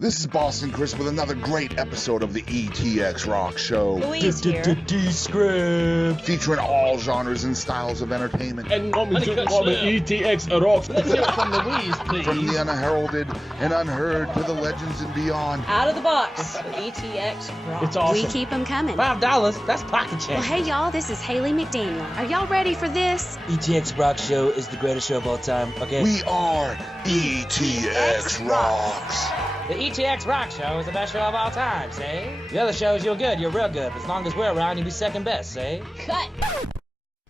This is Boston Chris with another great episode of the ETX ROCKS Show. Louise here. Descript. Featuring all genres and styles of entertainment. And coming to the ETX ROCKS. Let's hear it from Louise, please. From the unheralded and unheard to the legends and beyond. Out of the box, ETX ROCKS. It's awesome. We keep them coming. $5, that's pocket change. Well, hey, y'all, this is Haley McDaniel. Are y'all ready for this? ETX ROCKS Show is the greatest show of all time, okay? We are ETX ROCKS. The ETX ROCKS Show is the best show of all time, say? The other shows, you're good, you're real good. As long as we're around, you'll be second best, say? Cut.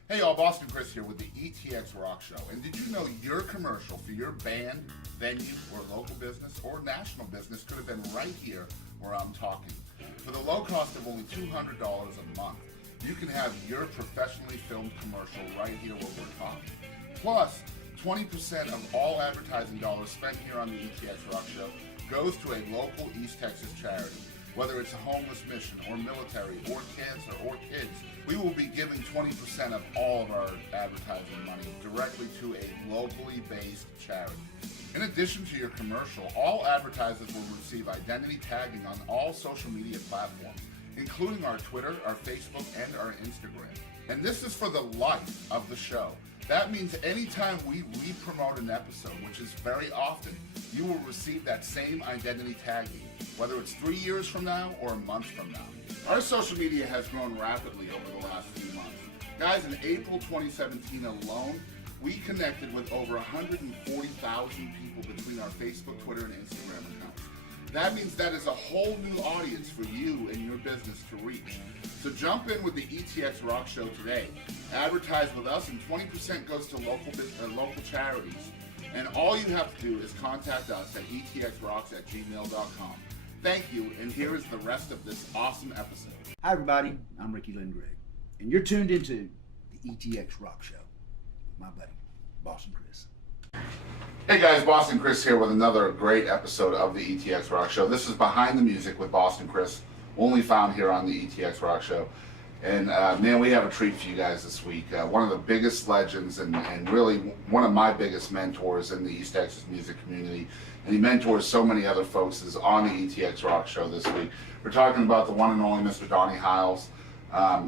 Hey y'all, Boston Chris here with the ETX ROCKS Show. And did you know your commercial for your band, venue, or local business, or national business could have been right here where I'm talking? For the low cost of only $200 a month, you can have your professionally filmed commercial right here where we're talking. Plus, 20% of all advertising dollars spent here on the ETX ROCKS Show goes to a local East Texas charity. Whether it's a homeless mission, or military, or cancer, or kids, we will be giving 20% of all of our advertising money directly to a locally based charity. In addition to your commercial, all advertisers will receive identity tagging on all social media platforms, including our Twitter, our Facebook, and our Instagram. And this is for the life of the show. That means anytime we re-promote an episode, which is very often, you will receive that same identity tagging, whether it's 3 years from now or a month from now. Our social media has grown rapidly over the last few months. Guys, in April 2017 alone, we connected with over 140,000 people between our Facebook, Twitter, and Instagram accounts. That means that is a whole new audience for you and your business to reach. So jump in with the ETX ROCKS Show today. Advertise with us, and 20% goes to local charities. And all you have to do is contact us at etxrocks@gmail.com. Thank you, and here is the rest of this awesome episode. Hi everybody, I'm Ricky Lindgren, and you're tuned into the ETX ROCKS Show with my buddy, Boston Chris. Hey guys, Boston Chris here with another great episode of the ETX ROCKS Show. This is Behind the Music with Boston Chris, only found here on the ETX ROCKS Show. And man, we have a treat for you guys this week. One of the biggest legends and really one of my biggest mentors in the East Texas music community. And he mentors so many other folks is on the ETX ROCKS Show this week. We're talking about the one and only Mr. Donny Hyles.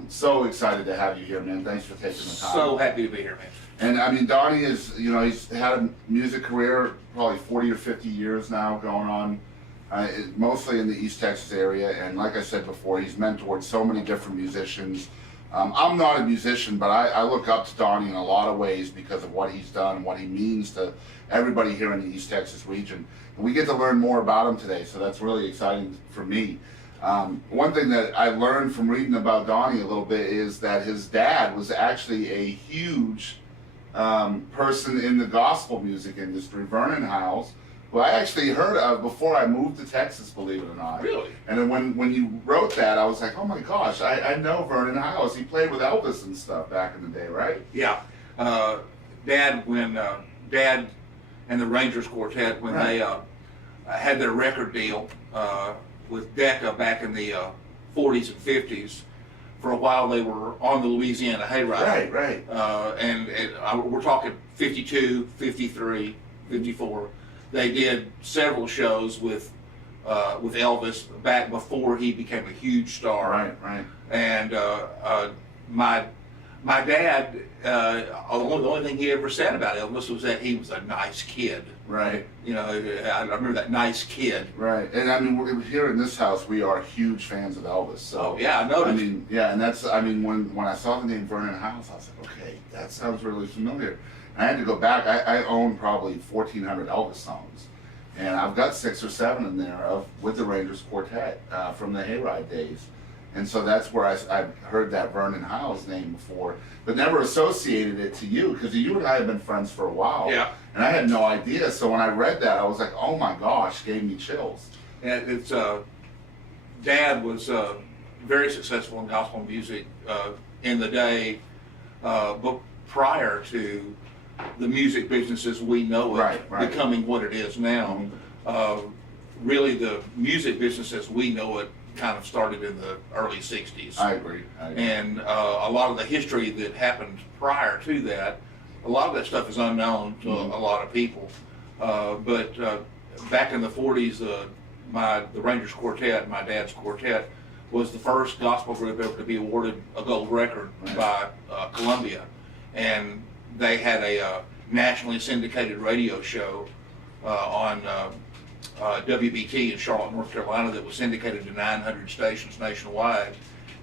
So excited to have you here, man. Thanks for taking the time. So happy to be here, man. And I mean, Donny is, you know, he's had a music career probably 40 or 50 years now going on, mostly in the East Texas area. And like I said before, he's mentored so many different musicians. I'm not a musician, but I look up to Donny in a lot of ways because of what he's done and what he means to everybody here in the East Texas region. And we get to learn more about him today, so that's really exciting for me. One thing that I learned from reading about Donny a little bit is that his dad was actually a huge person in the gospel music industry, Vernon Hyles, who I actually heard of before I moved to Texas, believe it or not. Really? And then when you wrote that, I was like, oh my gosh, I know Vernon Hyles. He played with Elvis and stuff back in the day, right? Yeah. Dad and the Rangers Quartet, when they had their record deal with Decca back in the 40s and 50s, for a while they were on the Louisiana Hayride. Right. And we're talking 52, 53, 54. They did several shows with Elvis back before he became a huge star. Right. And my dad, the only thing he ever said about Elvis was that he was a nice kid. Right. You know, I remember that nice kid. Right. And I mean, we're here in this house, we are huge fans of Elvis. So yeah, I noticed. I mean, yeah, and that's, I mean, when I saw the name Vernon Hyles, I was like, okay, that sounds really familiar. And I had to go back. I own probably 1,400 Elvis songs. And I've got 6 or 7 in there with the Rangers Quartet from the Hayride days. And so that's where I've heard that Vernon Hyles name before, but never associated it to you, because you and I have been friends for a while. Yeah. And I had no idea. So when I read that, I was like, oh my gosh, gave me chills. And it's Dad was very successful in gospel music in the day, but prior to the music business as we know it becoming what it is now. Really, the music business as we know it kind of started in the early 60s. I agree. And a lot of the history that happened prior to that, a lot of that stuff is unknown to a lot of people. But back in the 40s, the Rangers Quartet, my dad's quartet, was the first gospel group ever to be awarded a gold record by Columbia. And they had a nationally syndicated radio show on WBT in Charlotte, North Carolina, that was syndicated to 900 stations nationwide.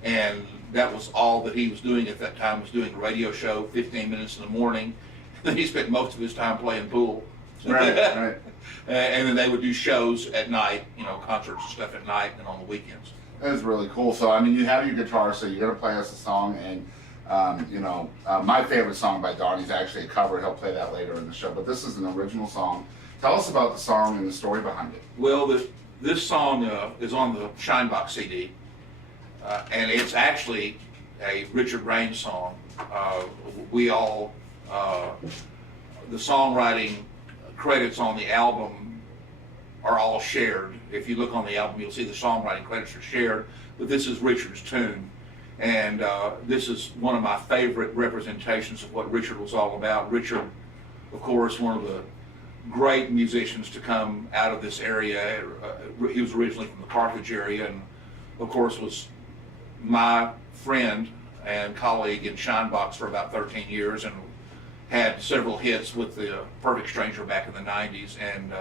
And that was all that he was doing at that time, was doing a radio show 15 minutes in the morning. Then he spent most of his time playing pool. Right, right. And then they would do shows at night, you know, concerts and stuff at night and on the weekends. That is really cool. So, I mean, you have your guitar, so you're going to play us a song. And, you know, my favorite song by Donny is actually a cover. He'll play that later in the show. But this is an original song. Tell us about the song and the story behind it. Well, this song is on the Shinebox CD. And it's actually a Richard Raines song. We all, the songwriting credits on the album are all shared. If you look on the album, you'll see the songwriting credits are shared, but this is Richard's tune. And this is one of my favorite representations of what Richard was all about. Richard, of course, one of the great musicians to come out of this area. He was originally from the Carthage area, and of course was my friend and colleague in Shinebox for about 13 years, and had several hits with the Perfect Stranger back in the 90s, and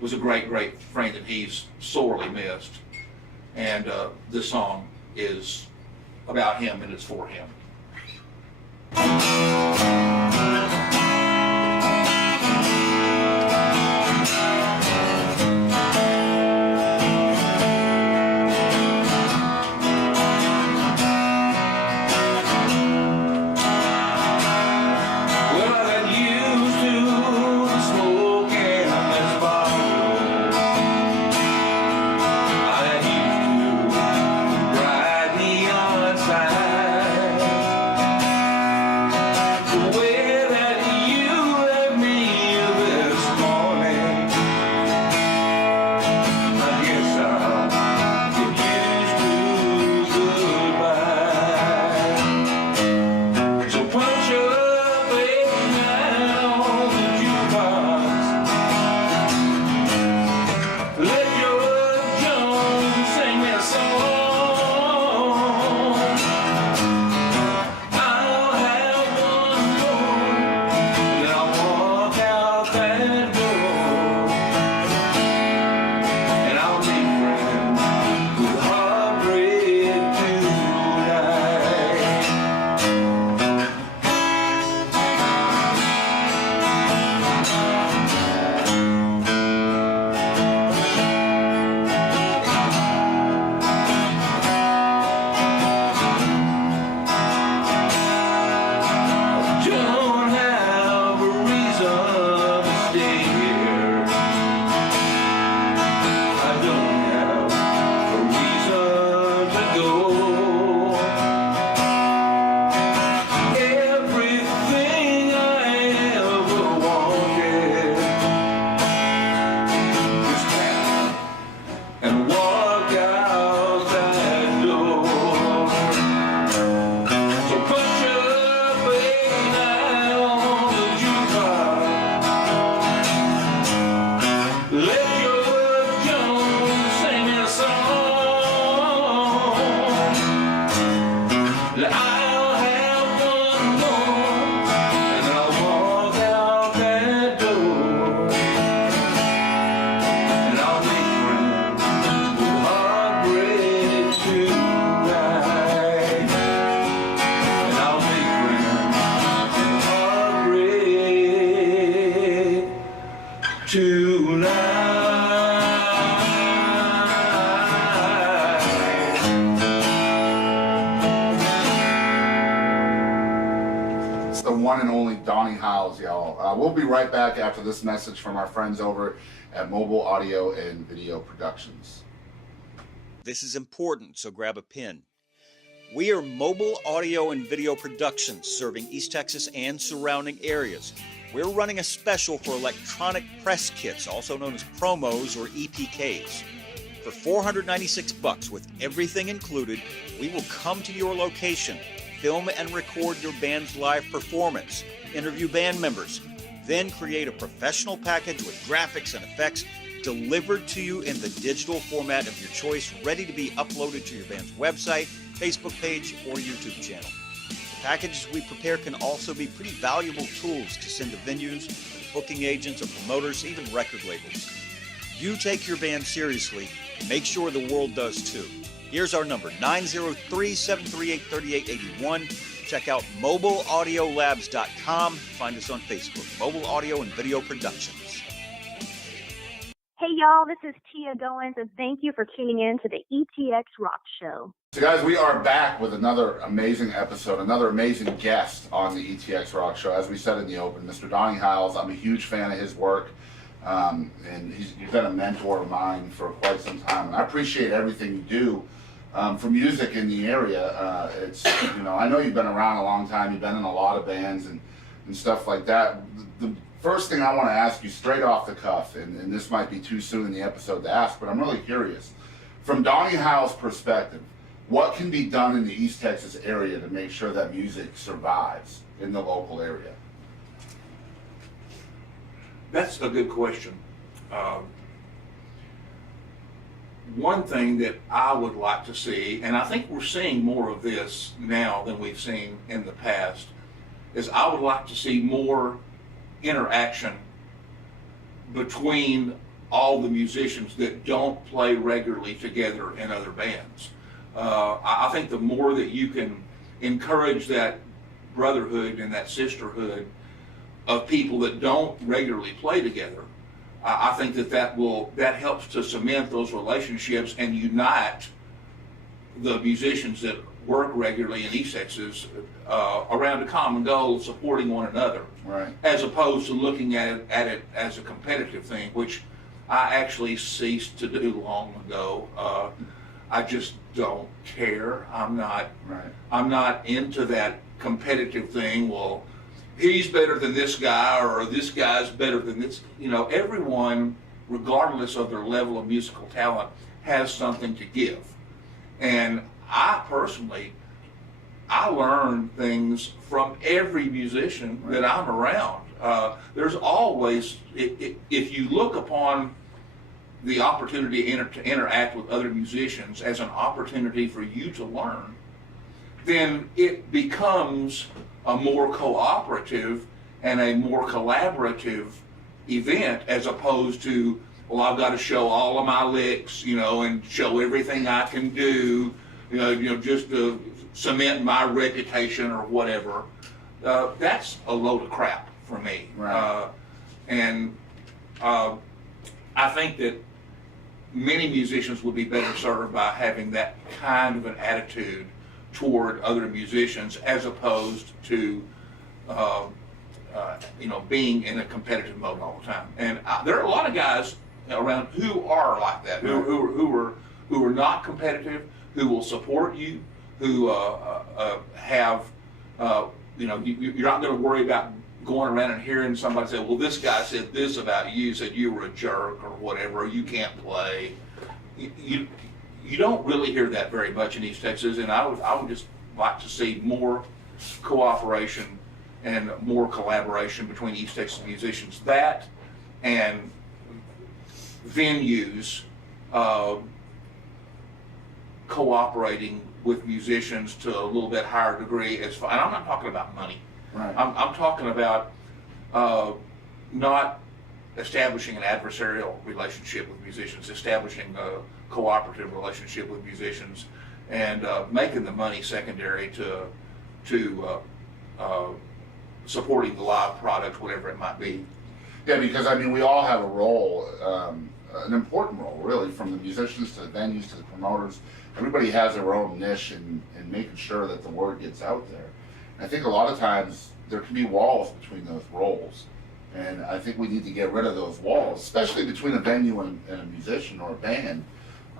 was a great, great friend, and he's sorely missed. And this song is about him, and it's for him. One and only Donny Hyles, y'all. We'll be right back after this message from our friends over at Mobile Audio and Video Productions. This is important, so grab a pen. We are Mobile Audio and Video Productions, serving East Texas and surrounding areas. We're running a special for electronic press kits, also known as promos or EPKs. For $496 with everything included, we will come to your location, film and record your band's live performance, interview band members, then create a professional package with graphics and effects delivered to you in the digital format of your choice, ready to be uploaded to your band's website, Facebook page, or YouTube channel. The packages we prepare can also be pretty valuable tools to send to venues, booking agents, or promoters, even record labels. You take your band seriously, make sure the world does too. Here's our number, 903-738-3881. Check out mobileaudiolabs.com. Find us on Facebook, Mobile Audio and Video Productions. Hey y'all, this is Tia Goins, and thank you for tuning in to the ETX ROCKS Show. So guys, we are back with another amazing episode, another amazing guest on the ETX ROCKS Show. As we said in the open, Mr. Donny Hyles. I'm a huge fan of his work, and he's been a mentor of mine for quite some time. And I appreciate everything you do for music in the area. It's, you know, I know you've been around a long time. You've been in a lot of bands and stuff like that. The first thing I want to ask you straight off the cuff, and this might be too soon in the episode to ask, but I'm really curious. From Donny Hyles' perspective, what can be done in the East Texas area to make sure that music survives in the local area? That's a good question. One thing that I would like to see, and I think we're seeing more of this now than we've seen in the past, is I would like to see more interaction between all the musicians that don't play regularly together in other bands. I think the more that you can encourage that brotherhood and that sisterhood of people that don't regularly play together, I think that helps to cement those relationships and unite the musicians that work regularly in East Texas around a common goal of supporting one another, right? As opposed to looking at it as a competitive thing, which I actually ceased to do long ago. I just don't care. I'm not into that competitive thing. Well, he's better than this guy, or this guy's better than this. You know, everyone, regardless of their level of musical talent, has something to give. And I personally, I learn things from every musician that I'm around. There's always, if you look upon the opportunity to interact with other musicians as an opportunity for you to learn, then it becomes a more cooperative and a more collaborative event, as opposed to, well, I've got to show all of my licks, you know, and show everything I can do, you know, just to cement my reputation or whatever. That's a load of crap for me. Right. I think that many musicians would be better served by having that kind of an attitude toward other musicians, as opposed to you know, being in a competitive mode all the time. And there are a lot of guys around who are like that, who are not competitive, who will support you, who have you know, you're not going to worry about going around and hearing somebody say, well, this guy said this about you, said you were a jerk or whatever, or you can't play. You don't really hear that very much in East Texas, and I would just like to see more cooperation and more collaboration between East Texas musicians. That and venues cooperating with musicians to a little bit higher degree. And I'm not talking about money. Right. I'm talking about not establishing an adversarial relationship with musicians, establishing a cooperative relationship with musicians, and making the money secondary to supporting the live product, whatever it might be. Yeah, because I mean, we all have a role, an important role, really, from the musicians to the venues to the promoters. Everybody has their own niche in making sure that the word gets out there. And I think a lot of times there can be walls between those roles. And I think we need to get rid of those walls, especially between a venue and a musician or a band.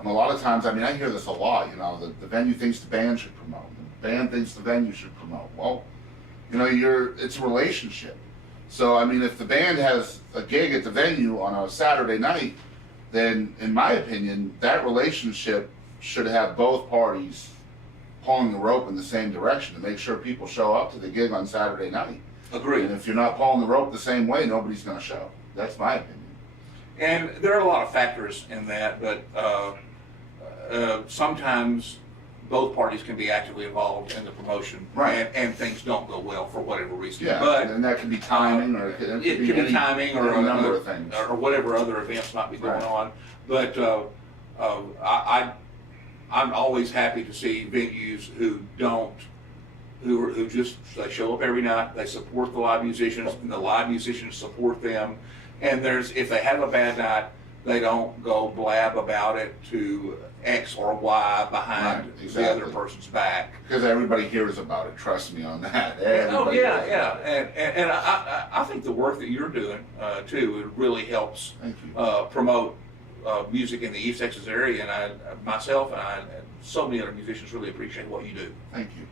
A lot of times, I mean, I hear this a lot, you know, the venue thinks the band should promote, the band thinks the venue should promote. Well, you know, it's a relationship. So, I mean, if the band has a gig at the venue on a Saturday night, then, in my opinion, that relationship should have both parties pulling the rope in the same direction to make sure people show up to the gig on Saturday night. Agreed. And if you're not pulling the rope the same way, nobody's going to show. That's my opinion. And there are a lot of factors in that, but sometimes both parties can be actively involved in the promotion, right? And things don't go well for whatever reason. Yeah, but and that can be timing, or it could be timing, or a number of things, or whatever other events might be going on. But I'm always happy to see venues who just they show up every night, they support the live musicians, and the live musicians support them. And if they have a bad night, they don't go blab about it to X or Y behind the other person's back. Because everybody hears about it. Trust me on that. Everybody and I think the work that you're doing too, it really helps promote music in the East Texas area. And myself and so many other musicians really appreciate what you do. Thank you.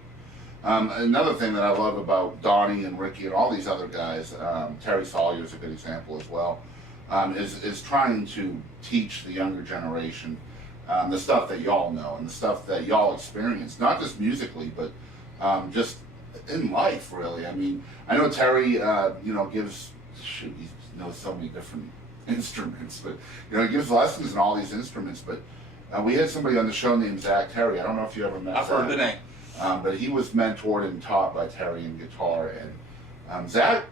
Another thing that I love about Donny and Ricky and all these other guys, Terry Sawyer is a good example as well, is trying to teach the younger generation the stuff that y'all know and the stuff that y'all experience, not just musically, but just in life, really. I mean, I know Terry, he knows so many different instruments, but he gives lessons in all these instruments. But we had somebody on the show named Zach Terry. I don't know if you ever met. I've heard the name. But he was mentored and taught by Terry in guitar, and Zach,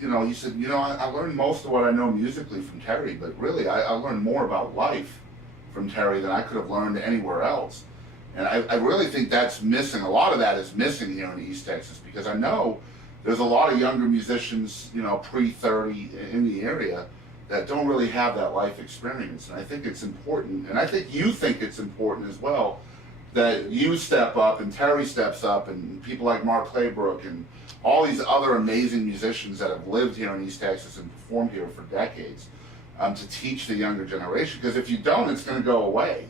he said, I learned most of what I know musically from Terry, but really I learned more about life from Terry than I could have learned anywhere else. And I really think that's missing. A lot of that is missing here in East Texas, because I know there's a lot of younger musicians, pre-30 in the area that don't really have that life experience. And I think it's important, and I think you think it's important as well, that you step up and Terry steps up and people like Mark Claybrook and all these other amazing musicians that have lived here in East Texas and performed here for decades to teach the younger generation. Because if you don't, it's going to go away.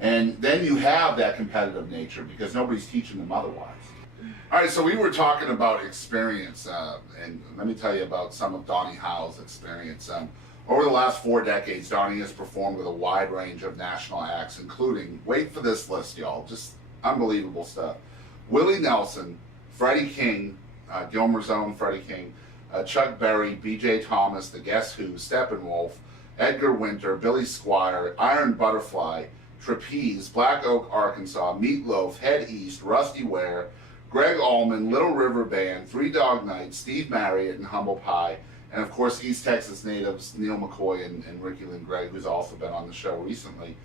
And then you have that competitive nature because nobody's teaching them otherwise. All right, so we were talking about experience, and let me tell you about some of Donny Hyles' experience. Over the last 4 decades, Donny has performed with a wide range of national acts, including, wait for this list, y'all, just unbelievable stuff. Willie Nelson, Freddie King, Gilmer's own Freddie King, Chuck Berry, B.J. Thomas, The Guess Who, Steppenwolf, Edgar Winter, Billy Squire, Iron Butterfly, Trapeze, Black Oak, Arkansas, Meatloaf, Head East, Rusty Ware, Greg Allman, Little River Band, Three Dog Night, Steve Marriott, and Humble Pie. And of course, East Texas natives Neil McCoy and Ricky Lynn Gregg, who's also been on the show recently.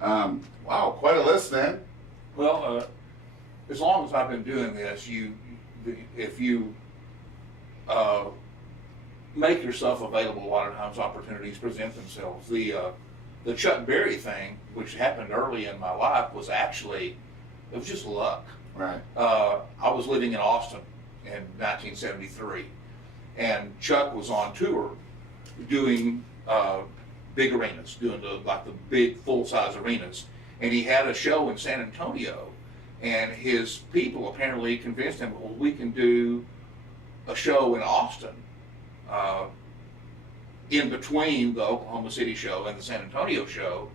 Wow, quite a list, man. Well, as long as I've been doing this, if you make yourself available, a lot of times opportunities present themselves. The Chuck Berry thing, which happened early in my life, was actually, it was just luck. Right. I was living in Austin in 1973. And Chuck was on tour doing big arenas, doing the big full-size arenas. And he had a show in San Antonio, and his people apparently convinced him, well, we can do a show in Austin in between the Oklahoma City show and the San Antonio show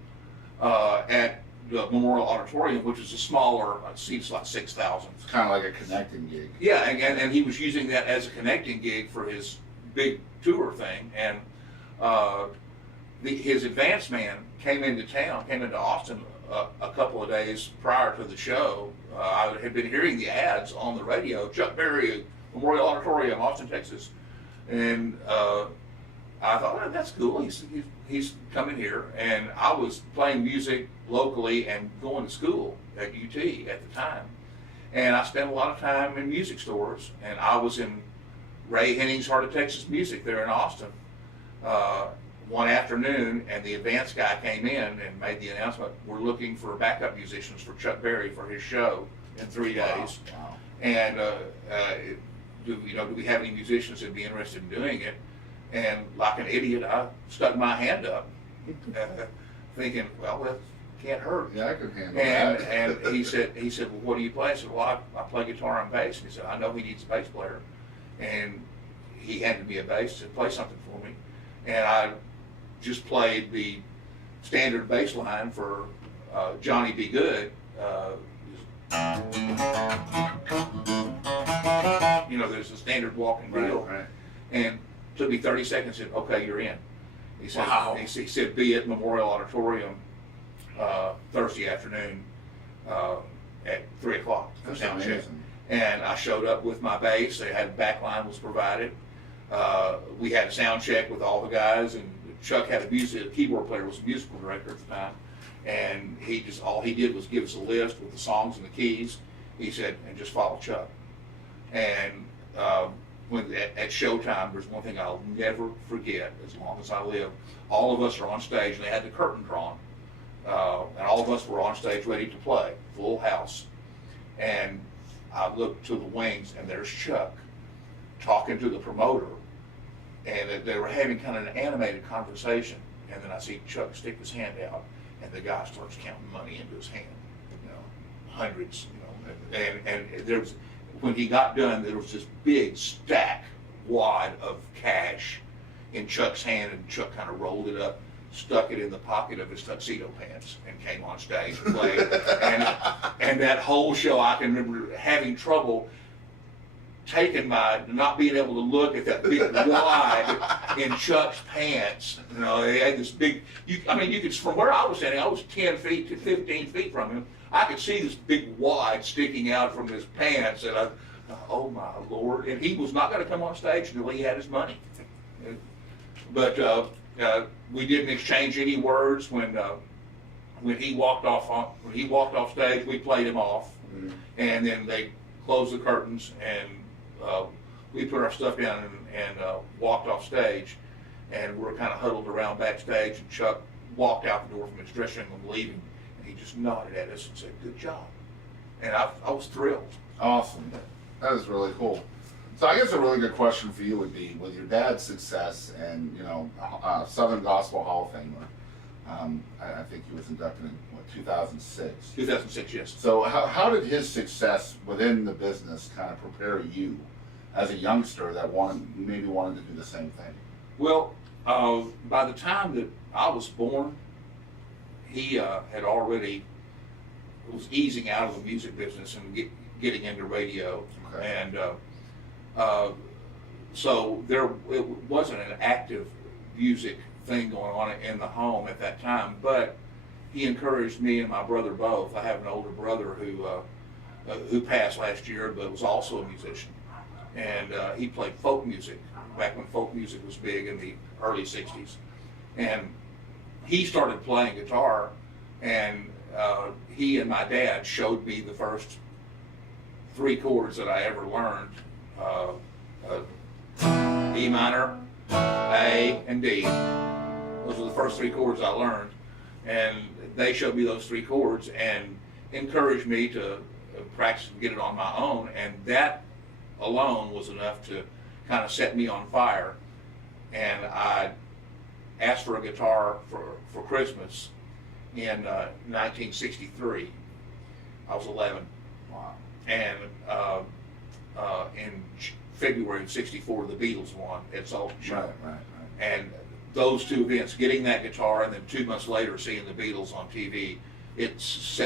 at the Memorial Auditorium, which is a smaller, seats like 6,000. It's kind of like a connecting gig. Yeah, and he was using that as a connecting gig for his big tour thing. And his advance man came into Austin a couple of days prior to the show. I had been hearing the ads on the radio, Chuck Berry, Memorial Auditorium, Austin, Texas. And I thought, oh, that's cool. He's coming here. And I was playing music locally and going to school at UT at the time. And I spent a lot of time in music stores. And I was in Ray Henning's Heart of Texas Music there in Austin one afternoon, and the advance guy came in and made the announcement, we're looking for backup musicians for Chuck Berry for his show in 3 days. Wow. And do we have any musicians that'd be interested in doing it? And like an idiot, I stuck my hand up, thinking, well, that can't hurt. Yeah, I could handle that. And he said, well, what do you play? I said, well, I play guitar and bass. And he said, I know he needs a bass player. And he handed me a bass to play something for me. And I just played the standard bass line for Johnny Be Good. There's a standard walking deal. Right. And took me 30 seconds and said, okay, you're in. He said, Wow. he said, be at Memorial Auditorium Thursday afternoon at 3 o'clock for That's sound check. amazing. And I showed up with my bass. They had backline was provided. We had a sound check with all the guys, and Chuck had a keyboard player, was a musical director at the time. And all he did was give us a list with the songs and the keys. He said, and just follow Chuck. And at showtime, there's one thing I'll never forget as long as I live. All of us are on stage, and they had the curtain drawn. And all of us were on stage ready to play, full house. And I looked to the wings, and there's Chuck talking to the promoter, and they were having kind of an animated conversation. And then I see Chuck stick his hand out, and the guy starts counting money into his hand, hundreds, and there was, when he got done, there was this big stack wad of cash in Chuck's hand, and Chuck kind of rolled it up, stuck it in the pocket of his tuxedo pants, and came on stage and played. and that whole show, I can remember having trouble not being able to look at that big wad in Chuck's pants. They had this big, you could, from where I was standing, I was 10 feet to 15 feet from him. I could see this big wad sticking out from his pants, and I, oh my Lord. And he was not going to come on stage until he had his money. But we didn't exchange any words when he walked off stage. We played him off, and then they closed the curtains, and we put our stuff down and walked off stage, and we were kind of huddled around backstage. And Chuck walked out the door from his dressing room, leaving, and he just nodded at us and said, "Good job," and I was thrilled. Awesome. That is really cool. So I guess a really good question for you would be, with your dad's success and, Southern Gospel Hall of Famer, I think he was inducted in, 2006? 2006, yes. So how did his success within the business kind of prepare you as a youngster that maybe wanted to do the same thing? Well, by the time that I was born, he had already was easing out of the music business and getting into radio. Okay. And so it wasn't an active music thing going on in the home at that time, but he encouraged me and my brother both. I have an older brother who passed last year, but was also a musician, and he played folk music back when folk music was big in the early 60s. And he started playing guitar, and he and my dad showed me the first 3 chords that I ever learned. E minor, A, and D. Those were the first 3 chords I learned, and they showed me those 3 chords and encouraged me to practice and get it on my own, and that alone was enough to kind of set me on fire. And I asked for a guitar for Christmas in 1963. I was 11. Wow. And in February of *64, the Beatles won at Sultan Show. Right. And those 2 events, getting that guitar and then 2 months later seeing the Beatles on TV, it just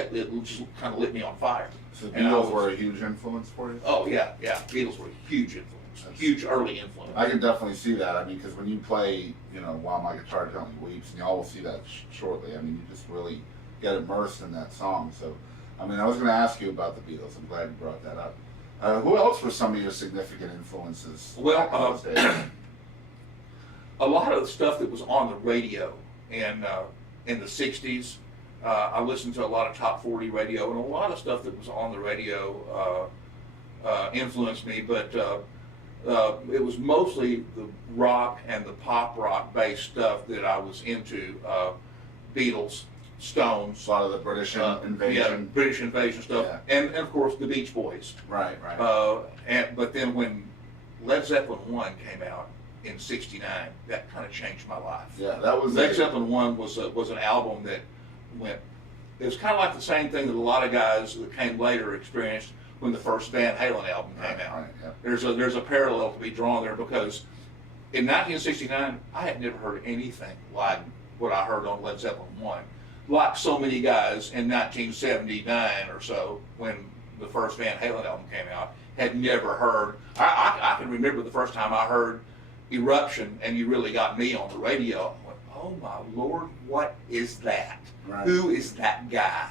kind of lit me on fire. So the Beatles were a huge influence for you? Oh yeah. Beatles were a huge influence, huge early influence. I can definitely see that. I mean, because when you play, While My Guitar Gently Weeps, and y'all will see that shortly. I mean, you just really get immersed in that song. So, I mean, I was going to ask you about the Beatles. I'm glad you brought that up. Who else were some of your significant influences? Well, a lot of the stuff that was on the radio in the 60s, I listened to a lot of top 40 radio, and a lot of stuff that was on the radio influenced me, but it was mostly the rock and the pop rock based stuff that I was into. Beatles, Stones, a lot of the British invasion. Yeah, British invasion stuff, yeah. and of course the Beach Boys. Right. But then when Led Zeppelin 1 came out in '69, that kind of changed my life. Yeah, that was Led Zeppelin 1 was an album that went. It was kind of like the same thing that a lot of guys that came later experienced when the first Van Halen album came out. Right, yeah. There's a parallel to be drawn there, because in 1969 I had never heard anything like what I heard on Led Zeppelin 1. Like so many guys in 1979 or so, when the first Van Halen album came out, had never heard. I can remember the first time I heard Eruption and You Really Got Me on the radio. I went, oh my Lord, what is that? Right. Who is that guy?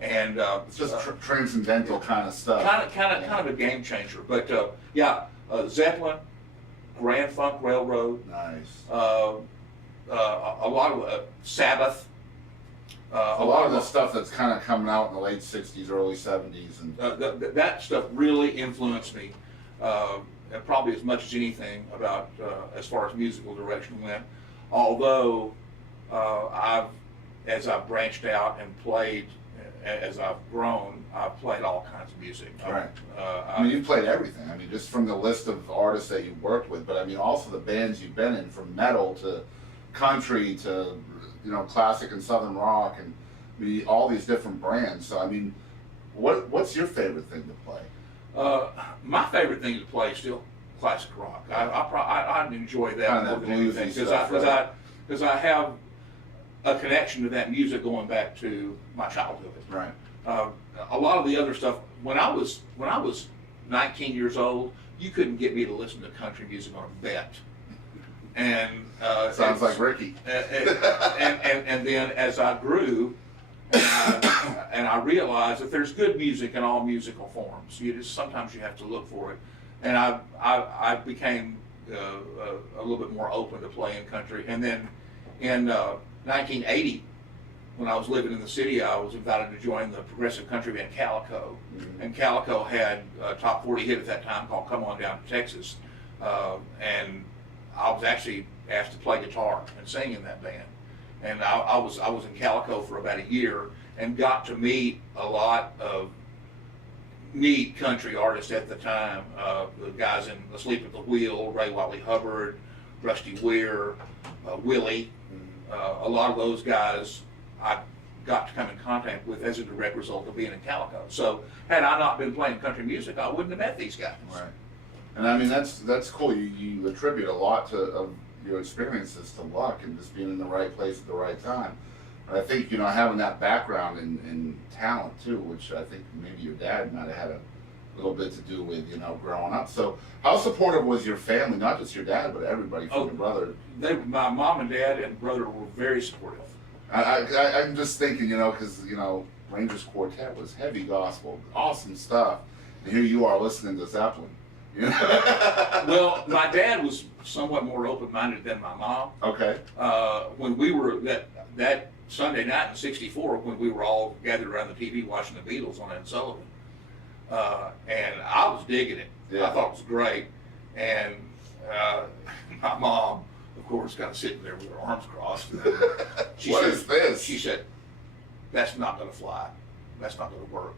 And it's just transcendental kind of stuff. Kind of a game changer. But Zeppelin, Grand Funk Railroad. Nice. A lot of Sabbath. A lot of the stuff that's kind of coming out in the late 60s, early 70s. And that stuff really influenced me, probably as much as anything about as far as musical direction went. Although as I've branched out and played, as I've grown, I've played all kinds of music. Right. I mean, you've played everything. I mean, just from the list of artists that you've worked with, but I mean, also the bands you've been in, from metal to country to, you know, classic and southern rock, and all these different brands. So I mean, what's your favorite thing to play? My favorite thing to play is still classic rock. I enjoy that Kind of more that than anything bluesy because I have a connection to that music going back to my childhood. Right. A lot of the other stuff, when I was 19 years old, you couldn't get me to listen to country music on a bet. And sounds like Ricky. And then as I grew, and I realized that there's good music in all musical forms. Sometimes you have to look for it. And I became a little bit more open to playing country. And then in 1980, when I was living in the city, I was invited to join the progressive country band Calico. Mm-hmm. And Calico had a top 40 hit at that time called "Come On Down to Texas," and I was actually asked to play guitar and sing in that band. And I was in Calico for about a year and got to meet a lot of neat country artists at the time. The guys in Asleep at the Wheel, Ray Wiley Hubbard, Rusty Weir, Willie. A lot of those guys I got to come in contact with as a direct result of being in Calico. So had I not been playing country music, I wouldn't have met these guys. Right. And I mean, that's cool. You attribute a lot of your experiences to luck and just being in the right place at the right time. But I think, you know, having that background in talent too, which I think maybe your dad might have had a little bit to do with, you know, growing up. So how supportive was your family, not just your dad, but everybody from your brother? My mom and dad and brother were very supportive. I'm just thinking, you know, because, you know, Rangers Quartet was heavy gospel, awesome stuff. And here you are listening to Zeppelin. You know? Well, my dad was somewhat more open-minded than my mom. Okay. When we were that Sunday night in '64, when we were all gathered around the TV watching the Beatles on Ed Sullivan, and I was digging it. Yeah. I thought it was great. And my mom, of course, kind of sitting there with her arms crossed. What is this? She said, "That's not going to fly. That's not going to work."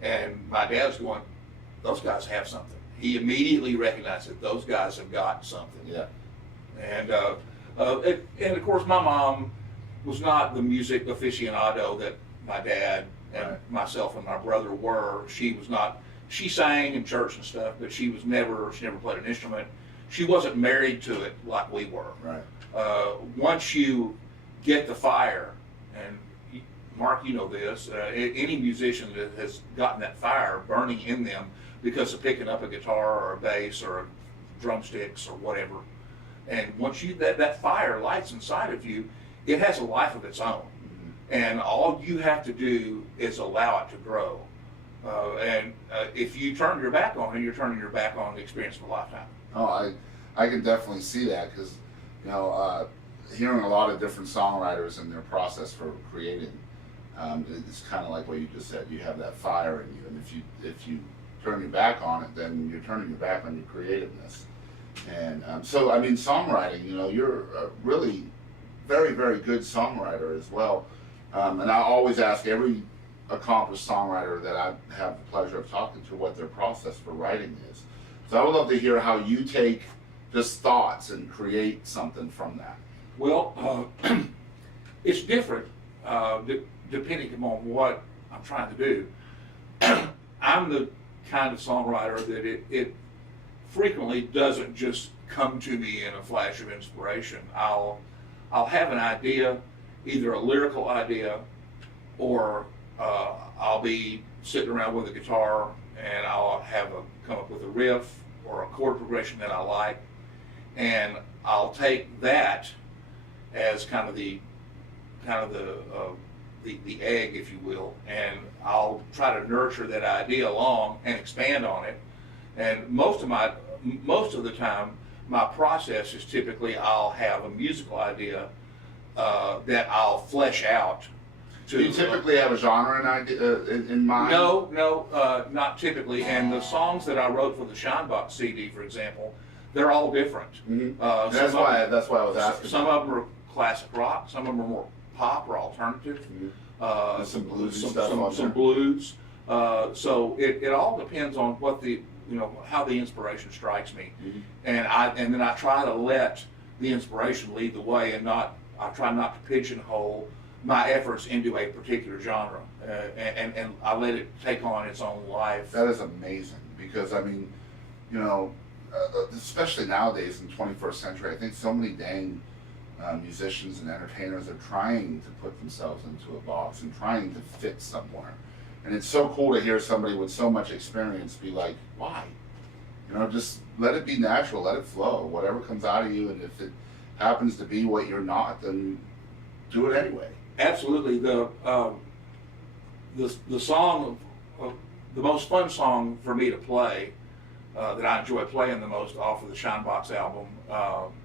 And my dad's going, "Those guys have something." He immediately recognized that those guys have got something. Yeah. And of course, my mom was not the music aficionado that my dad and myself and my brother were. She was not. She sang in church and stuff, but she never played an instrument. She wasn't married to it like we were. Right. Once you get the fire, and Mark, you know this, any musician that has gotten that fire burning in them because of picking up a guitar or a bass or drumsticks or whatever, and once that fire lights inside of you, it has a life of its own. Mm-hmm. And all you have to do is allow it to grow. And if you turn your back on it, you're turning your back on the experience of a lifetime. Oh, I can definitely see that, because, you know, hearing a lot of different songwriters and their process for creating, it's kind of like what you just said. You have that fire in you, and if you turn your back on it, then you're turning your back on your creativeness. And so, I mean, songwriting, you know, you're a really very, very good songwriter as well. And I always ask every accomplished songwriter that I have the pleasure of talking to what their process for writing is. So I would love to hear how you take just thoughts and create something from that. Well, it's different depending upon what I'm trying to do. I'm the kind of songwriter that it frequently doesn't just come to me in a flash of inspiration. I'll have an idea, either a lyrical idea, or I'll be sitting around with a guitar and I'll come up with a riff or a chord progression that I like, and I'll take that as kind of the egg, if you will, and I'll try to nurture that idea along and expand on it. And most of the time, my process is typically I'll have a musical idea that I'll flesh out. Do you typically have a genre in mind? No, not typically. And the songs that I wrote for the Shinebox CD, for example, they're all different. Mm-hmm. That's why I was asking. Some of them are classic rock. Some of them are more pop or alternative. Mm-hmm. Some blues stuff. Some blues. So it all depends on what how the inspiration strikes me, mm-hmm. and then I try to let the inspiration lead the way, and I try not to pigeonhole my efforts into a particular genre, and I let it take on its own life. That is amazing, because I mean, especially nowadays in the 21st century, I think so many dang musicians and entertainers are trying to put themselves into a box and trying to fit somewhere. And it's so cool to hear somebody with so much experience be like, why? Just let it be natural, let it flow, whatever comes out of you, and if it happens to be what you're not, then do it anyway. Absolutely. The song, the most fun song for me to play, that I enjoy playing the most off of the Shinebox album,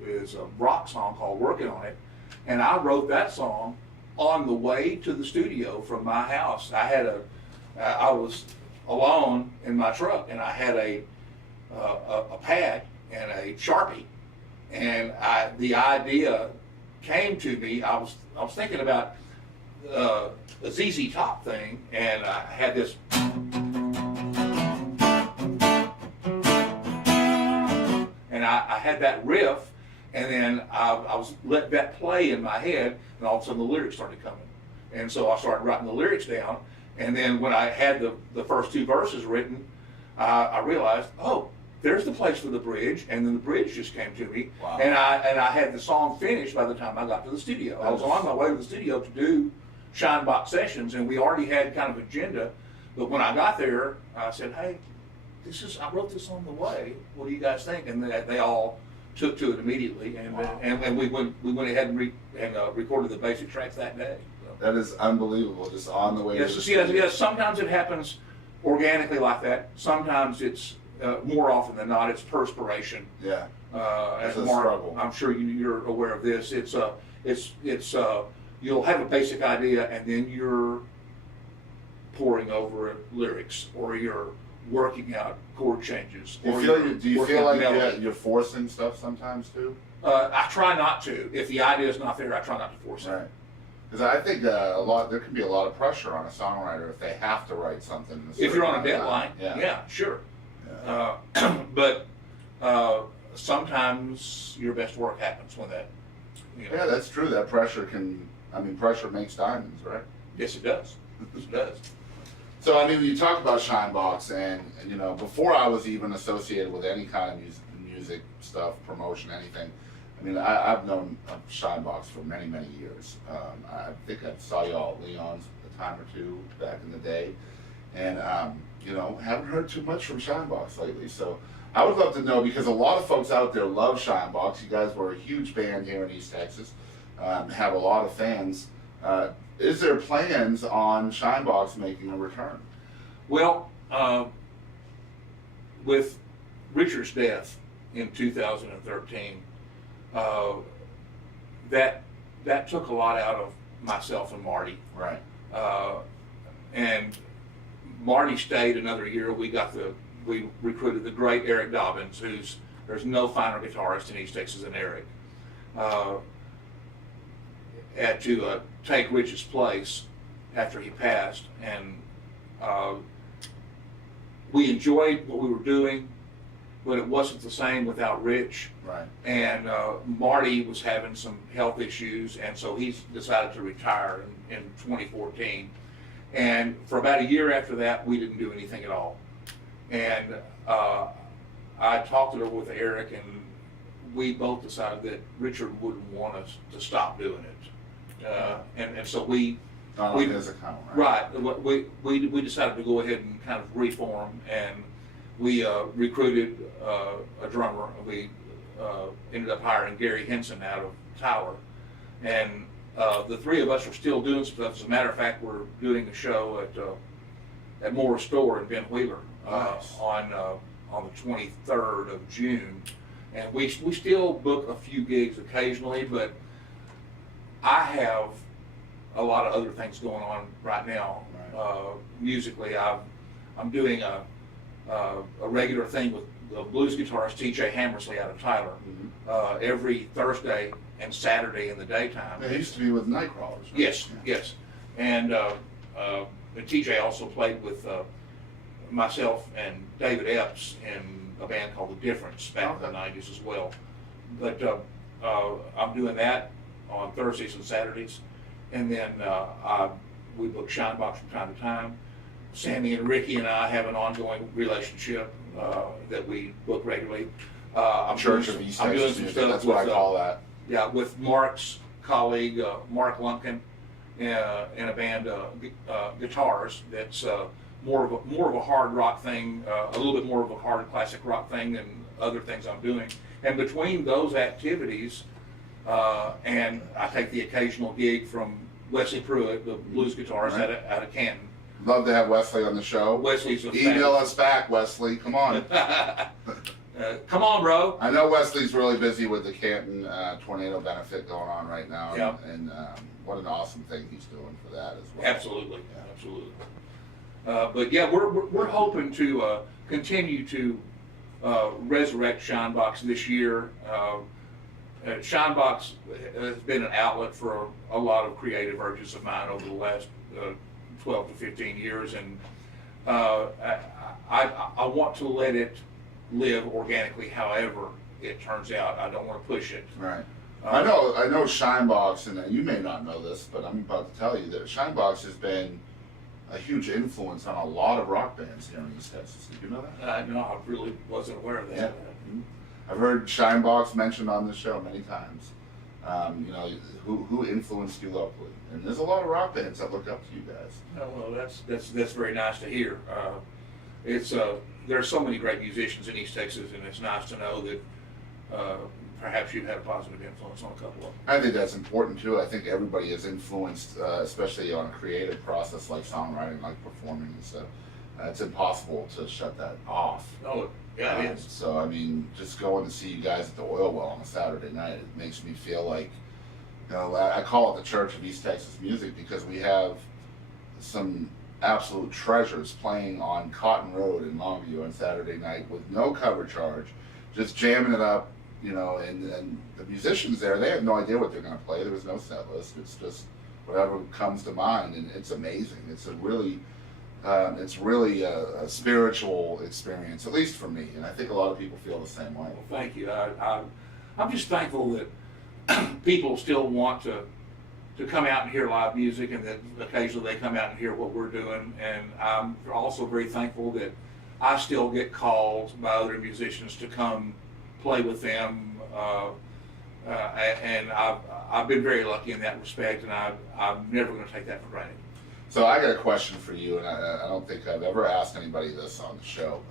is a rock song called "Working on It," and I wrote that song on the way to the studio from my house. I was alone in my truck, and I had a pad and a Sharpie, and the idea came to me. I was thinking about a ZZ Top thing, and I had this, and I had that riff, and then I was let that play in my head, and all of a sudden the lyrics started coming, and so I started writing the lyrics down, and then when I had the first two verses written, I realized, oh, there's the place for the bridge, and then the bridge just came to me. Wow. And I had the song finished by the time I got to the studio. I was on my way to the studio to do Shinebox sessions, and we already had kind of agenda. But when I got there, I said, hey, I wrote this on the way. What do you guys think? And they all took to it immediately, and wow. and we went ahead and recorded the basic tracks that day. So. That is unbelievable, just on the way to the studio. Yes, sometimes it happens organically like that. Sometimes it's more often than not, it's perspiration. Yeah. As a Mark, struggle. I'm sure you're aware of this. It's you'll have a basic idea, and then you're poring over lyrics, or you're working out chord changes. Do you feel like you're forcing stuff sometimes too? I try not to. If the idea is not there, I try not to force it. Right. Because I think there can be a lot of pressure on a songwriter if they have to write something. If you're on a deadline, yeah, sure. Yeah. But sometimes your best work happens when that. Yeah, that's true. That pressure pressure makes diamonds, right? Yes, it does. It does. So, you talk about Shinebox, and before I was even associated with any kind of music stuff, promotion, anything, I've known Shinebox for many, many years. I think I saw y'all at Leon's a time or two back in the day, and haven't heard too much from Shinebox lately. So I would love to know, because a lot of folks out there love Shinebox. You guys were a huge band here in East Texas, have a lot of fans. Is there plans on Shinebox making a return? Well, with Richard's death in 2013, that took a lot out of myself and Marty. Right. And Marty stayed another year. We recruited the great Eric Dobbins, there's no finer guitarist in East Texas than Eric. Had to take Rich's place after he passed, and we enjoyed what we were doing, but it wasn't the same without Rich. Right. And Marty was having some health issues, and so he decided to retire in 2014. And for about a year after that, we didn't do anything at all. And I talked it over with Eric, and we both decided that Richard wouldn't want us to stop doing it. And so we as a account, right? We decided to go ahead and kind of reform, and we recruited a drummer. We ended up hiring Gary Henson out of Tyler, And the three of us are still doing stuff. As a matter of fact, we're doing a show at Morris Store in Ben Wheeler on the 23rd of June. And we still book a few gigs occasionally, but I have a lot of other things going on right now. Musically, I'm doing a regular thing with the blues guitarist T.J. Hammersley out of Tyler every Thursday and Saturday in the daytime. He used to be with Nightcrawlers. Right? Yes, yes. And T.J. also played with myself and David Epps in a band called The Difference back in the 90s as well. But I'm doing that on Thursdays and Saturdays. And then we book Shinebox from time to time. Sammy and Ricky and I have an ongoing relationship that we book regularly. I'm doing some stuff. That's what I call that. Yeah, with Mark's colleague, Mark Lumpkin, in a band, Guitars, that's more of a hard rock thing, a little bit more of a hard classic rock thing than other things I'm doing. And between those activities, and I take the occasional gig from Wesley Pruitt, the blues guitarist out of Canton. Love to have Wesley on the show. Wesley's a Email us back, Wesley. Come on. Come on, bro. I know Wesley's really busy with the Canton tornado benefit going on right now. Yep. And what an awesome thing he's doing for that as well. Absolutely, absolutely. But yeah, we're hoping to continue to resurrect Shinebox this year. Shinebox has been an outlet for a lot of creative urges of mine over the last 12 to 15 years, and I want to let it live organically however it turns out. I don't want to push it. Right. I know Shinebox, and you may not know this, but I'm about to tell you that Shinebox has been a huge influence on a lot of rock bands here in East Texas. Did you know that? No, I really wasn't aware of that. Yeah. I've heard Shinebox mentioned on this show many times. You know, who influenced you locally? And there's a lot of rock bands that look up to you guys. Oh, well, that's very nice to hear. There are so many great musicians in East Texas, and it's nice to know that perhaps you've had a positive influence on a couple of them. I think that's important too. I think everybody is influenced, especially on a creative process like songwriting, like performing and stuff. It's impossible to shut that off. Oh, yeah, it is. So, I mean, just going to see you guys at the Oil Well on a Saturday night, it makes me feel like, you know, I call it the Church of East Texas Music because we have some absolute treasures playing on Cotton Road in Longview on Saturday night with no cover charge, just jamming it up, you know, and the musicians there, they have no idea what they're going to play. There was no set list. It's just whatever comes to mind, and it's amazing. It's really a spiritual experience, at least for me, and I think a lot of people feel the same way. Well, thank you. I'm just thankful that people still want to come out and hear live music, and that occasionally they come out and hear what we're doing. And I'm also very thankful that I still get called by other musicians to come play with them. And I've been very lucky in that respect, and I'm never going to take that for granted. So I got a question for you, and I don't think I've ever asked anybody this on the show,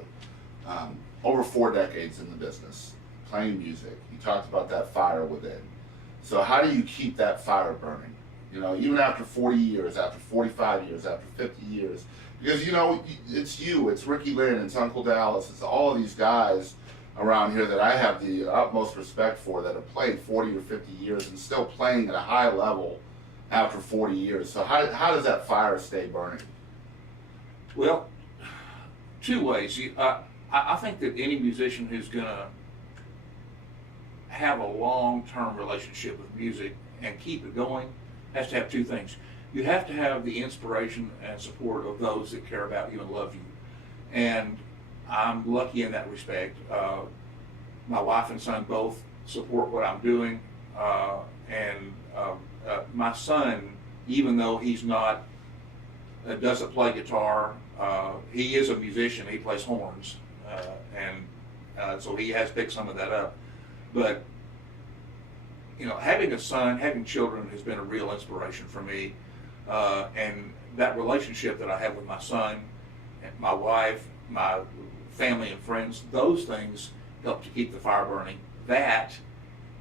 but over 4 decades in the business, playing music, you talked about that fire within. So how do you keep that fire burning? You know, even after 40 years, after 45 years, after 50 years, because, you know, it's Ricky Lynn, it's Uncle Dallas, it's all of these guys around here that I have the utmost respect for that have played 40 or 50 years and still playing at a high level after 40 years. So how does that fire stay burning? Well, 2 ways. I think that any musician who's going to have a long-term relationship with music and keep it going has to have 2 things. You have to have the inspiration and support of those that care about you and love you. And I'm lucky in that respect. My wife and son both support what I'm doing. My son, even though he's not, doesn't play guitar, he is a musician. He plays horns. So he has picked some of that up. But, you know, having a son, having children has been a real inspiration for me. And that relationship that I have with my son, and my wife, my family and friends, those things help to keep the fire burning. That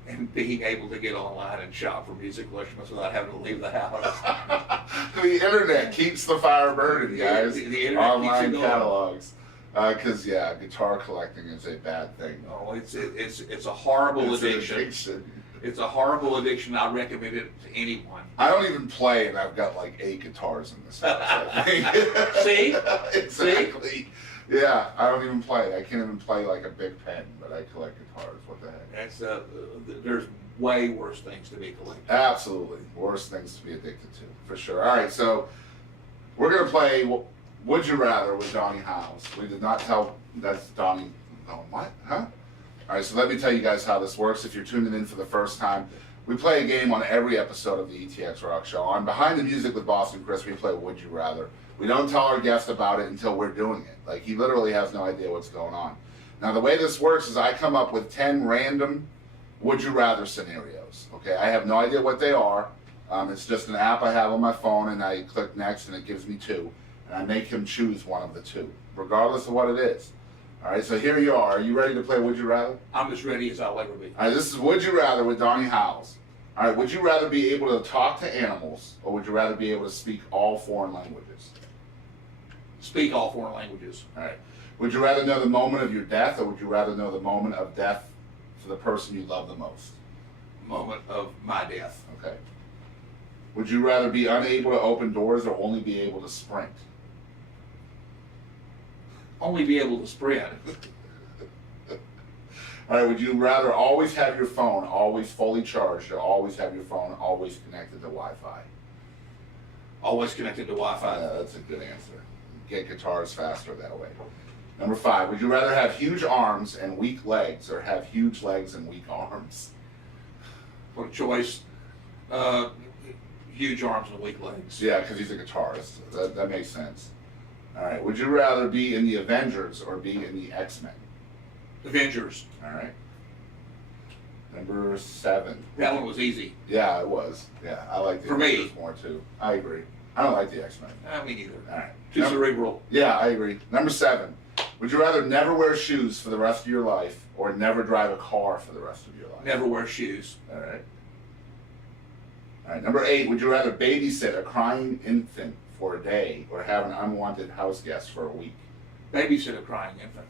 and being able to get online and shop for musical instruments without having to leave the house. The internet keeps the fire burning, guys. The internet Online keeps it going. catalogs. Because guitar collecting is a bad thing. Oh, it's a horrible addiction. It's a horrible addiction. I recommend it to anyone. I don't even play, and I've got like 8 guitars in this house, I think. See? Exactly. See? Yeah, I don't even play. I can't even play like a big pen, but I collect guitars. What the heck? That's there's way worse things to be collecting. Absolutely. Worse things to be addicted to, for sure. All right, so we're going to play Would You Rather with Donny Hyles. We did not tell, that's Donny, oh, what? Huh? All right, so let me tell you guys how this works. If you're tuning in for the first time, we play a game on every episode of the ETX ROCKS Show. On Behind the Music with Boston Chris, we play Would You Rather. We don't tell our guest about it until we're doing it. Like, he literally has no idea what's going on. Now, the way this works is I come up with 10 random Would You Rather scenarios. Okay, I have no idea what they are. It's just an app I have on my phone, and I click next, and it gives me 2. And I make him choose one of the 2, regardless of what it is. All right, so here you are. Are you ready to play Would You Rather? I'm as ready as I'll ever be. All right, this is Would You Rather with Donny Hyles. All right, would you rather be able to talk to animals, or would you rather be able to speak all foreign languages? Speak all foreign languages. All right. Would you rather know the moment of your death, or would you rather know the moment of death for the person you love the most? Moment of my death. Okay. Would you rather be unable to open doors or only be able to sprint? Only be able to sprint. All right, would you rather always have your phone always fully charged, or always have your phone always connected to Wi-Fi? Always connected to Wi-Fi. Yeah, that's a good answer. Get guitars faster that way. Number 5, would you rather have huge arms and weak legs, or have huge legs and weak arms? What a choice. Huge arms and weak legs. Yeah, because he's a guitarist. That makes sense. All right, would you rather be in the Avengers or be in the X-Men? Avengers. All right. Number 7. That one was easy. Yeah, it was. Yeah, I like the For Avengers me. more too. I agree. I don't like the X-Men. Me neither. All right. Too cerebral. Yeah, I agree. Number 7. Would you rather never wear shoes for the rest of your life, or never drive a car for the rest of your life? Never wear shoes. All right. All right. Number 8. Would you rather babysit a crying infant for a day, or have an unwanted house guest for a week? Babysit a crying infant.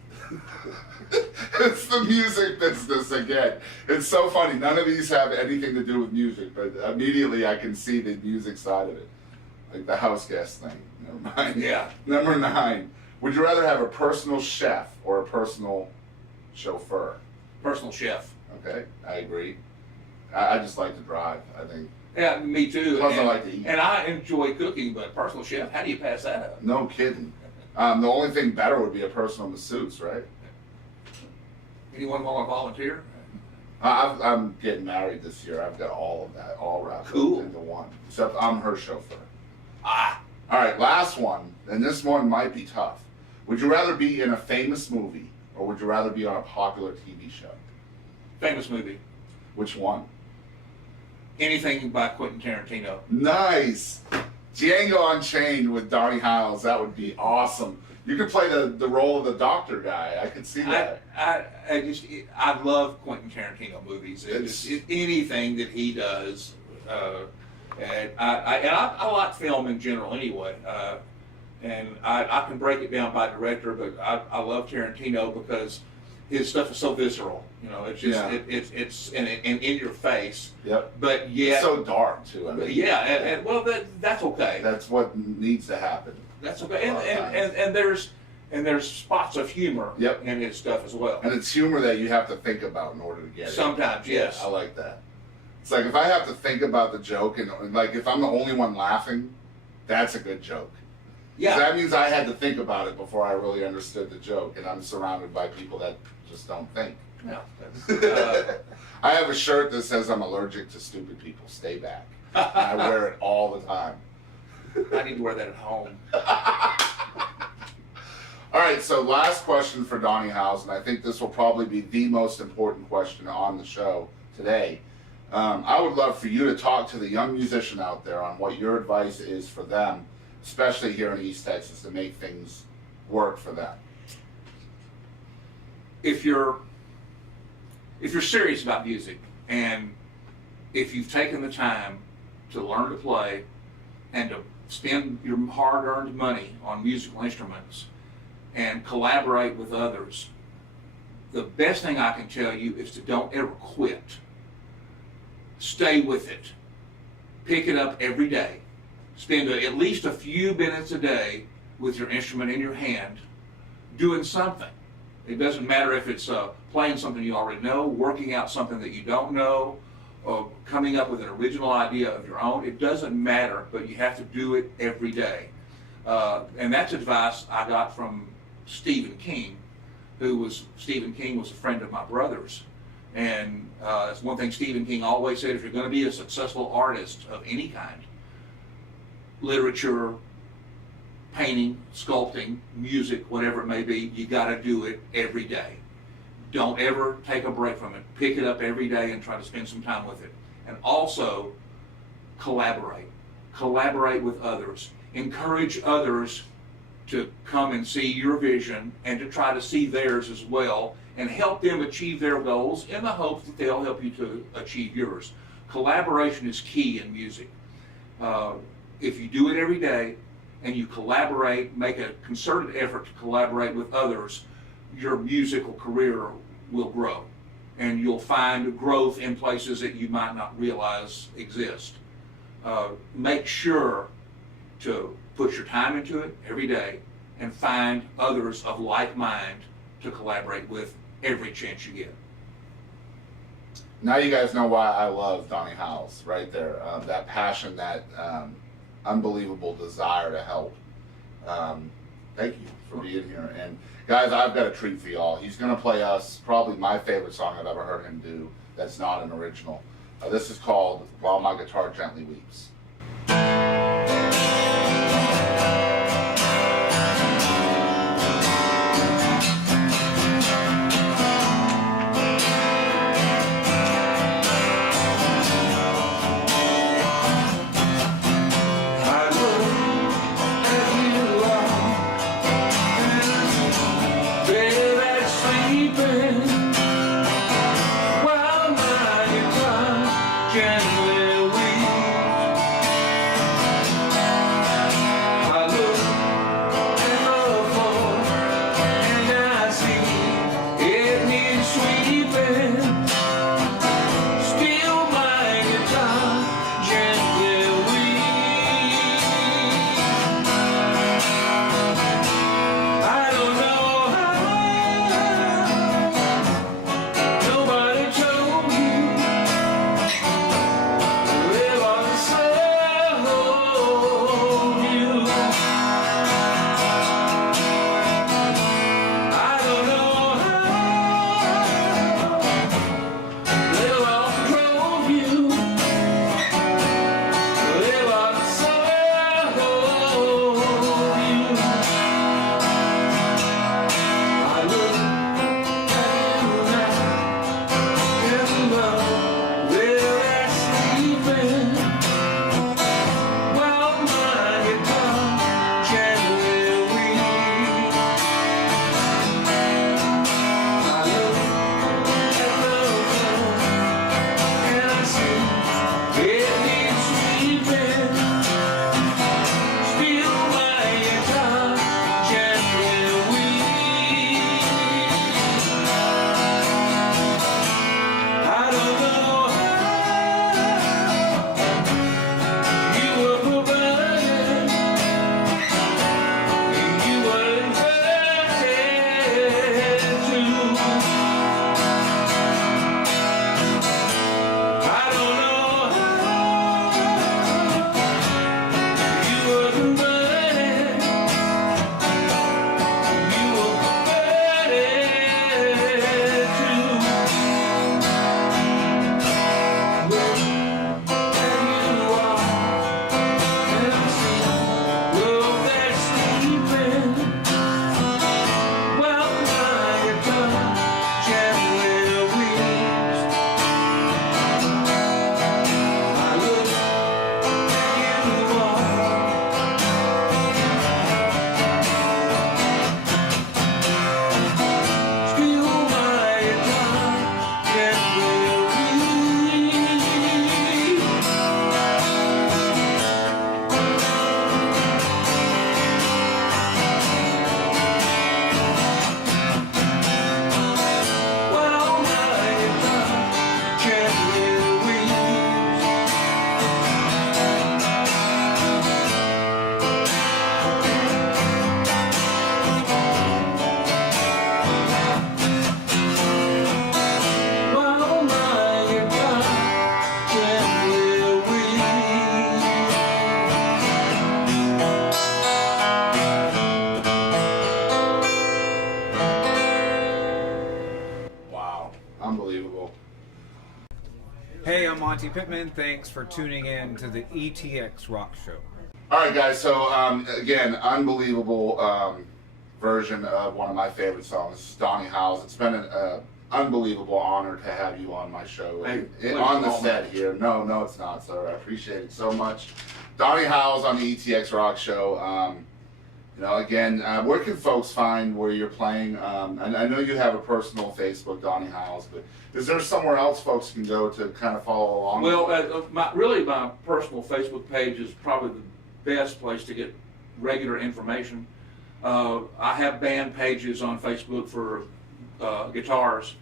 It's the music business again. It's so funny. None of these have anything to do with music, but immediately I can see the music side of it. Like the house guest thing. Never mind. Yeah. Number 9. Would you rather have a personal chef or a personal chauffeur? Personal chef. Okay, I agree. I just like to drive, I think. Yeah, me too. Plus I like to eat. And I enjoy cooking, but personal chef, how do you pass that up? No kidding. The only thing better would be a personal masseuse, right? Anyone want to volunteer? I'm getting married this year. I've got all of that, all wrapped up into one. Except I'm her chauffeur. All right, last one, and this one might be tough. Would you rather be in a famous movie, or would you rather be on a popular TV show? Famous movie. Which one? Anything by Quentin Tarantino. Nice. Django Unchained with Donny Hyles. That would be awesome. You could play the role of the doctor guy. I could see that. I love Quentin Tarantino movies. Anything that he does, and I like film in general anyway. And I can break it down by director, but I love Tarantino because his stuff is so visceral. You know, it's just it's in your face. Yep. But yet it's so dark too. I mean, yeah, well that's okay. That's what needs to happen. That's okay. And there's spots of humor in his stuff as well. And it's humor that you have to think about in order to get it. Sometimes, yes. I like that. It's like if I have to think about the joke, and like if I'm the only one laughing, that's a good joke. Yeah. That means I had to think about it before I really understood the joke, and I'm surrounded by people that just don't think. No. I have a shirt that says I'm allergic to stupid people. Stay back. And I wear it all the time. I need to wear that at home. All right, so last question for Donny Hyles, and I think this will probably be the most important question on the show today. I would love for you to talk to the young musician out there on what your advice is for them, especially here in East Texas, to make things work for them. If you're serious about music, And if you've taken the time to learn to play and to spend your hard-earned money on musical instruments and collaborate with others, the best thing I can tell you is to don't ever quit. Stay with it. Pick it up every day. Spend at least a few minutes a day with your instrument in your hand doing something. It doesn't matter if it's playing something you already know, working out something that you don't know, or coming up with an original idea of your own. It doesn't matter, but you have to do it every day. And that's advice I got from Stephen King, Stephen King was a friend of my brother's. And it's one thing Stephen King always said: if you're going to be a successful artist of any kind, literature, painting, sculpting, music, whatever it may be, you got to do it every day. Don't ever take a break from it. Pick it up every day and try to spend some time with it. And also, collaborate. Collaborate with others. Encourage others to come and see your vision and to try to see theirs as well, and help them achieve their goals in the hopes that they'll help you to achieve yours. Collaboration is key in music. If you do it every day and you collaborate, make a concerted effort to collaborate with others, your musical career will grow, and you'll find growth in places that you might not realize exist. Make sure to put your time into it every day and find others of like mind to collaborate with every chance you get. Now you guys know why I love Donny Hyles right there. That passion, that unbelievable desire to help. Thank you for being here. And guys, I've got a treat for y'all. He's going to play us probably my favorite song I've ever heard him do that's not an original. This is called While My Guitar Gently Weeps. While my guitar gently weeps. I'm Monty Pittman. Thanks for tuning in to the ETX ROCKS Show. All right, guys. So again, unbelievable version of one of my favorite songs, Donny Hyles. It's been an unbelievable honor to have you on my show on the set here. No, it's not, sir. I appreciate it so much. Donny Hyles on the ETX ROCKS Show. You know, again, where can folks find where you're playing? And I know you have a personal Facebook, Donny Hyles, but is there somewhere else folks can go to kind of follow along? Well, my personal Facebook page is probably the best place to get regular information. I have band pages on Facebook for guitars,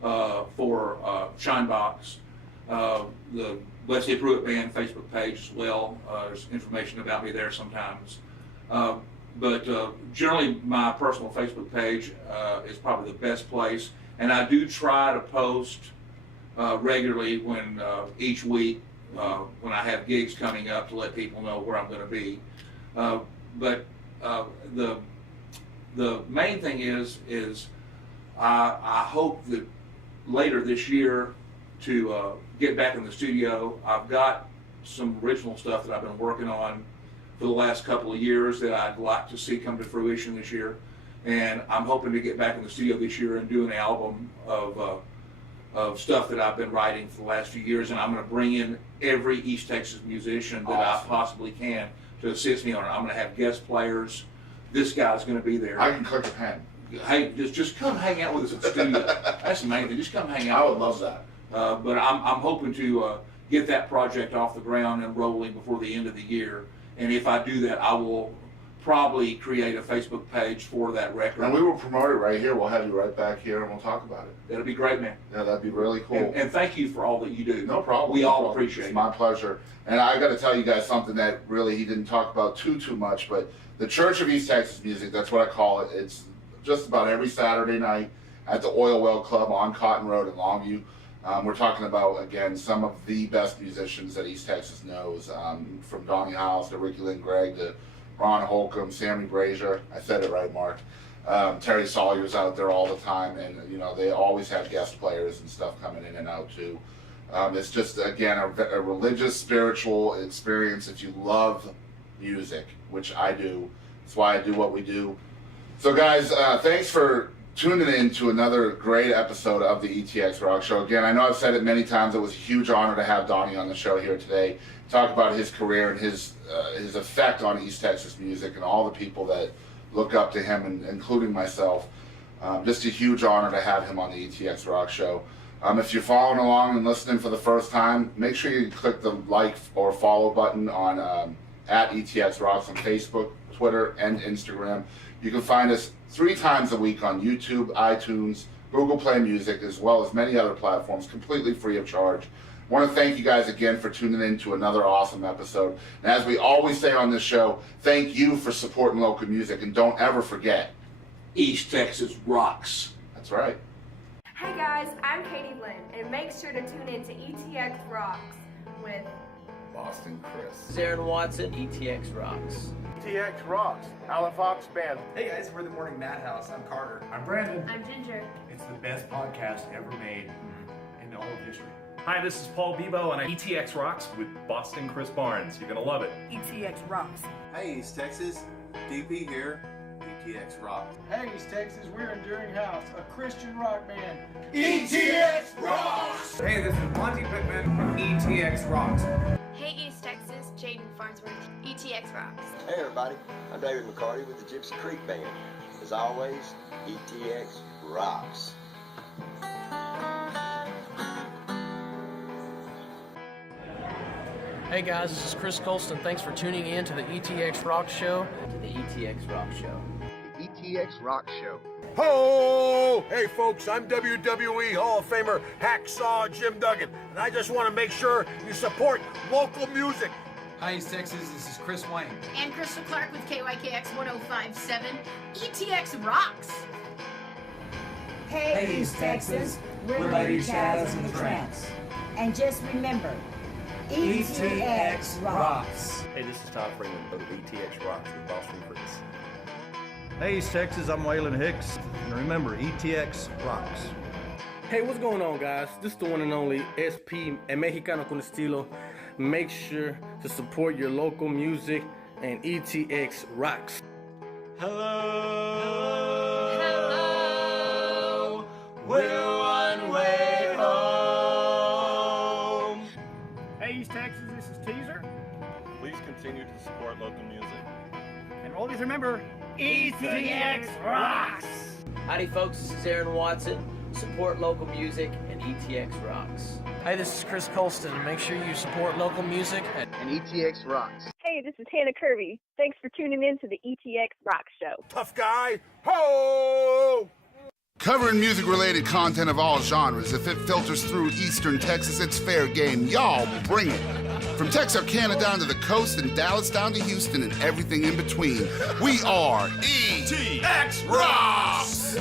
for Shinebox, the Wesley Pruitt Band Facebook page as well. There's information about me there sometimes. But generally, my personal Facebook page is probably the best place, and I do try to post regularly when each week when I have gigs coming up to let people know where I'm going to be. But the main thing is I hope that later this year to get back in the studio. I've got some original stuff that I've been working on for the last couple of years that I'd like to see come to fruition this year, and I'm hoping to get back in the studio this year and do an album of stuff that I've been writing for the last few years, and I'm going to bring in every East Texas musician that I possibly can to assist me on it. I'm going to have guest players. This guy's going to be there. I can click a pen. Hey, just come hang out with us at the studio. That's the main thing. Just come hang out. I would love that. But I'm hoping to get that project off the ground and rolling before the end of the year. And if I do that, I will probably create a Facebook page for that record. And we will promote it right here. We'll have you right back here and we'll talk about it. That'll be great, man. Yeah, that'd be really cool. And thank you for all that you do. No problem. We no all problem. appreciate it. It's my pleasure. And I got to tell you guys something that really he didn't talk about too much, but the Church of East Texas Music, that's what I call it. It's just about every Saturday night at the Oil Well Club on Cotton Road in Longview. We're talking about, again, some of the best musicians that East Texas knows, from Donny Hyles to Ricky Lynn Gregg to Ron Holcomb, Sammy Brazier. I said it right, Mark. Terry Sawyer's out there all the time, and you know they always have guest players and stuff coming in and out too. It's just, again, a religious, spiritual experience if you love music, which I do. That's why I do what we do. So guys, thanks for tuning in to another great episode of the ETX ROCKS Show. Again, I know I've said it many times, it was a huge honor to have Donny on the show here today, talk about his career and his effect on East Texas music and all the people that look up to him, and including myself. Just a huge honor to have him on the ETX ROCKS Show. If you're following along and listening for the first time, make sure you click the like or follow button on at ETX ROCKS on Facebook, Twitter, and Instagram. You can find us 3 times a week on YouTube, iTunes, Google Play Music, as well as many other platforms, completely free of charge. I want to thank you guys again for tuning in to another awesome episode. And as we always say on this show, thank you for supporting local music, and don't ever forget, East Texas rocks. That's right. Hey guys, I'm Katie Lynn, and make sure to tune in to ETX ROCKS with Boston Chris. Zarin Watson, ETX ROCKS. ETX ROCKS, Alan Fox Band. Hey guys, we're the Morning Madhouse. I'm Carter. I'm Brandon. I'm Ginger. It's the best podcast ever made in all of history. Hi, this is Paul Bebo, and I ETX ROCKS with Boston Chris Barnes. You're gonna love it. ETX ROCKS. Hey, East Texas, DP here. ETX ROCKS. Hey, East Texas, we're Enduring House, a Christian rock band. ETX ROCKS! Hey, this is Monty Pittman from ETX ROCKS. Hey, East Texas, Jaden Farnsworth, ETX ROCKS. Hey, everybody, I'm David McCarty with the Gypsy Creek Band. As always, ETX rocks. Hey guys, this is Chris Colston. Thanks for tuning in to the ETX ROCKS Show. To the ETX ROCKS Show. The ETX ROCKS Show. Ho! Hey folks, I'm WWE Hall of Famer Hacksaw Jim Duggan, and I just want to make sure you support local music. Hi, East Texas, this is Chris Wayne. And Crystal Clark with KYKX 1057. ETX rocks! Hey, East Texas, we're Lady Chaz and the Tramps. And just remember, ETX ROCKS. Hey, this is Todd Freeman of ETX ROCKS with Boston Chris. Hey, East Texas, I'm Waylon Hicks, and remember, ETX rocks. Hey, what's going on, guys? This is the one and only SP, El Mexicano con Estilo. Make sure to support your local music, and ETX rocks. Hello, we're one way home. Hey, East Texas, this is Teaser. Please continue to support local music. And always remember, ETX rocks! Howdy, folks. This is Aaron Watson. Support local music, and ETX rocks. Hey, this is Chris Colston, and make sure you support local music And ETX rocks. Hey, this is Hannah Kirby. Thanks for tuning in to the ETX ROCKS Show. Tough guy. Ho! Covering music-related content of all genres. If it filters through Eastern Texas, it's fair game. Y'all bring it. From Texarkana down to the coast and Dallas down to Houston and everything in between. We are ETX Rocks!